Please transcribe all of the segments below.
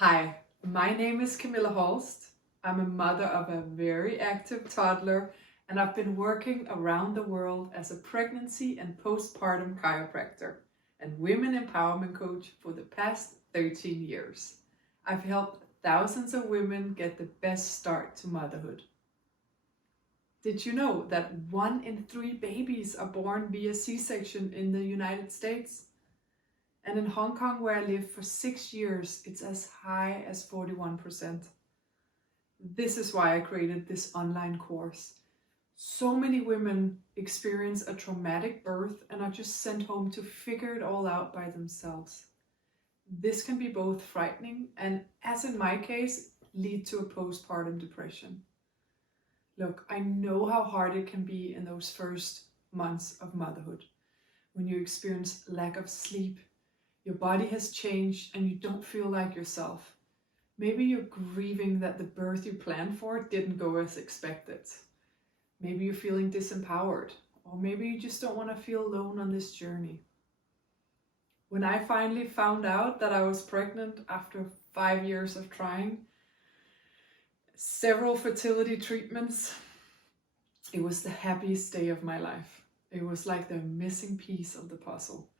Hi, my name is Kamilla Holst. I'm a mother of a very active toddler, and I've been working around the world as a pregnancy and postpartum chiropractor and women empowerment coach for the past 13 years. I've helped thousands of women get the best start to motherhood. Did you know that 1 in 3 babies are born via C-section in the United States? And in Hong Kong, where I lived for 6 years, it's as high as 41%. This is why I created this online course. So many women experience a traumatic birth and are just sent home to figure it all out by themselves. This can be both frightening and, as in my case, lead to a postpartum depression. Look, I know how hard it can be in those first months of motherhood, when you experience lack of sleep, your body has changed and you don't feel like yourself. Maybe you're grieving that the birth you planned for didn't go as expected. Maybe you're feeling disempowered, or maybe you just don't want to feel alone on this journey. When I finally found out that I was pregnant after 5 years of trying several fertility treatments, it was the happiest day of my life. It was like the missing piece of the puzzle.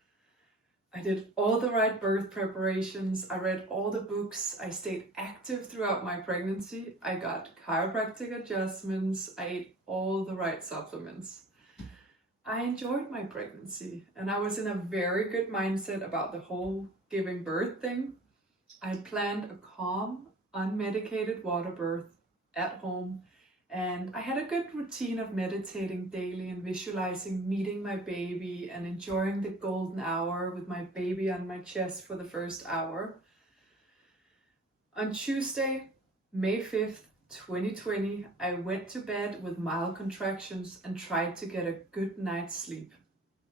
I did all the right birth preparations, I read all the books, I stayed active throughout my pregnancy, I got chiropractic adjustments, I ate all the right supplements. I enjoyed my pregnancy and I was in a very good mindset about the whole giving birth thing. I had planned a calm, unmedicated water birth at home, and I had a good routine of meditating daily and visualizing meeting my baby and enjoying the golden hour with my baby on my chest for the first hour. On Tuesday, May 5th, 2020, I went to bed with mild contractions and tried to get a good night's sleep.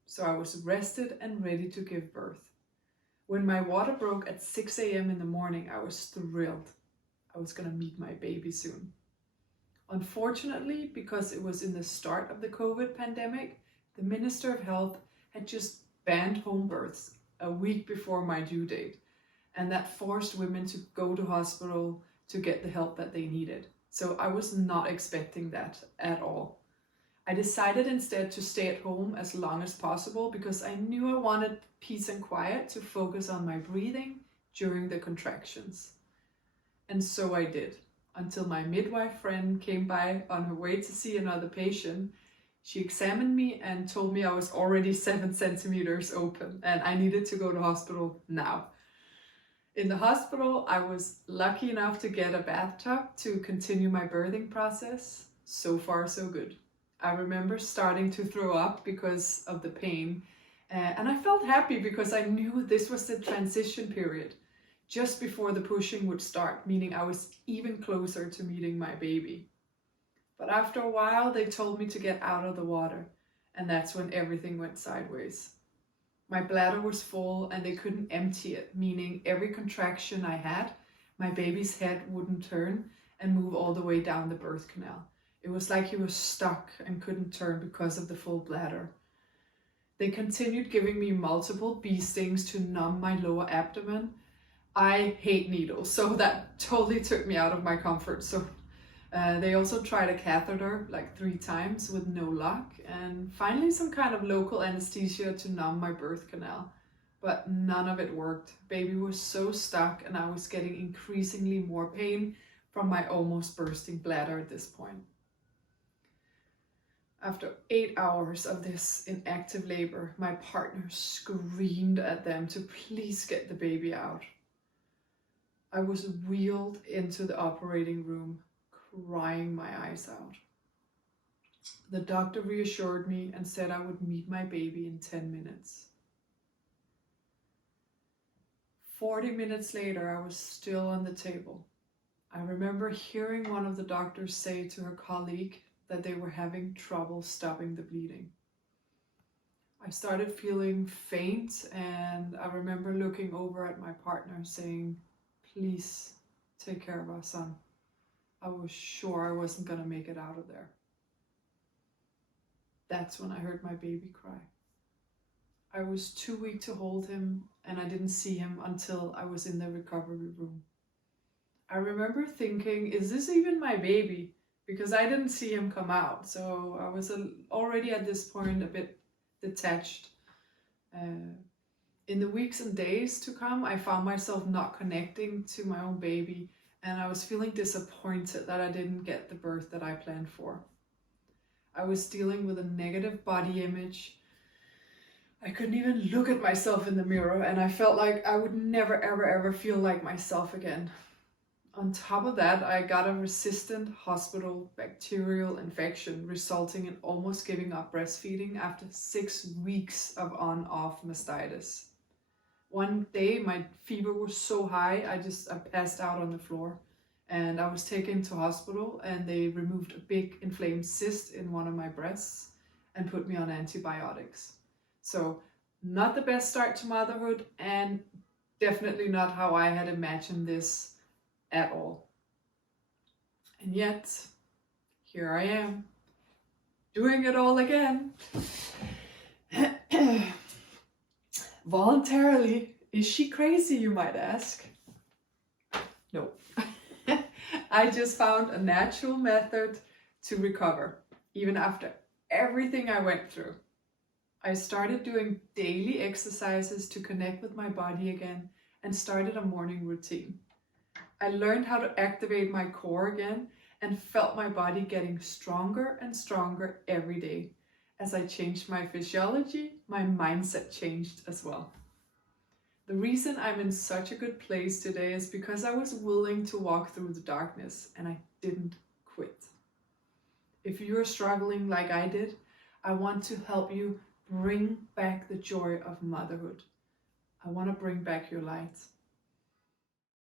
So I was rested and ready to give birth. When my water broke at 6 a.m. in the morning, I was thrilled. I was going to meet my baby soon. Unfortunately, because it was in the start of the COVID pandemic, the Minister of Health had just banned home births a week before my due date, and that forced women to go to hospital to get the help that they needed. So I was not expecting that at all. I decided instead to stay at home as long as possible because I knew I wanted peace and quiet to focus on my breathing during the contractions. And so I did, until my midwife friend came by on her way to see another patient. She examined me and told me I was already 7 centimeters open and I needed to go to hospital now. In the hospital, I was lucky enough to get a bathtub to continue my birthing process. So far, so good. I remember starting to throw up because of the pain, and I felt happy because I knew this was the transition period, just before the pushing would start, meaning I was even closer to meeting my baby. But after a while, they told me to get out of the water, and that's when everything went sideways. My bladder was full and they couldn't empty it, meaning every contraction I had, my baby's head wouldn't turn and move all the way down the birth canal. It was like he was stuck and couldn't turn because of the full bladder. They continued giving me multiple bee stings to numb my lower abdomen. I hate needles, so that totally took me out of my comfort zone. They also tried a catheter like 3 times with no luck, and finally some kind of local anesthesia to numb my birth canal. But none of it worked. Baby was so stuck and I was getting increasingly more pain from my almost bursting bladder at this point. After 8 hours of this in active labor, my partner screamed at them to please get the baby out. I was wheeled into the operating room, crying my eyes out. The doctor reassured me and said I would meet my baby in 10 minutes. 40 minutes later, I was still on the table. I remember hearing one of the doctors say to her colleague that they were having trouble stopping the bleeding. I started feeling faint, and I remember looking over at my partner saying, "Please take care of our son." I was sure I wasn't going to make it out of there. That's when I heard my baby cry. I was too weak to hold him, and I didn't see him until I was in the recovery room. I remember thinking, is this even my baby? Because I didn't see him come out. So I was already at this point a bit detached. In the weeks and days to come, I found myself not connecting to my own baby, and I was feeling disappointed that I didn't get the birth that I planned for. I was dealing with a negative body image. I couldn't even look at myself in the mirror, and I felt like I would never, ever, ever feel like myself again. On top of that, I got a resistant hospital bacterial infection, resulting in almost giving up breastfeeding after 6 weeks of on-off mastitis. One day, my fever was so high, I passed out on the floor, and I was taken to hospital, and they removed a big inflamed cyst in one of my breasts and put me on antibiotics. So, not the best start to motherhood, and definitely not how I had imagined this at all. And yet, here I am, doing it all again. Voluntarily. Is she crazy, you might ask? No. I just found a natural method to recover, even after everything I went through. I started doing daily exercises to connect with my body again and started a morning routine. I learned how to activate my core again and felt my body getting stronger and stronger every day. As I changed my physiology, my mindset changed as well. The reason I'm in such a good place today is because I was willing to walk through the darkness and I didn't quit. If you're struggling like I did, I want to help you bring back the joy of motherhood. I want to bring back your light.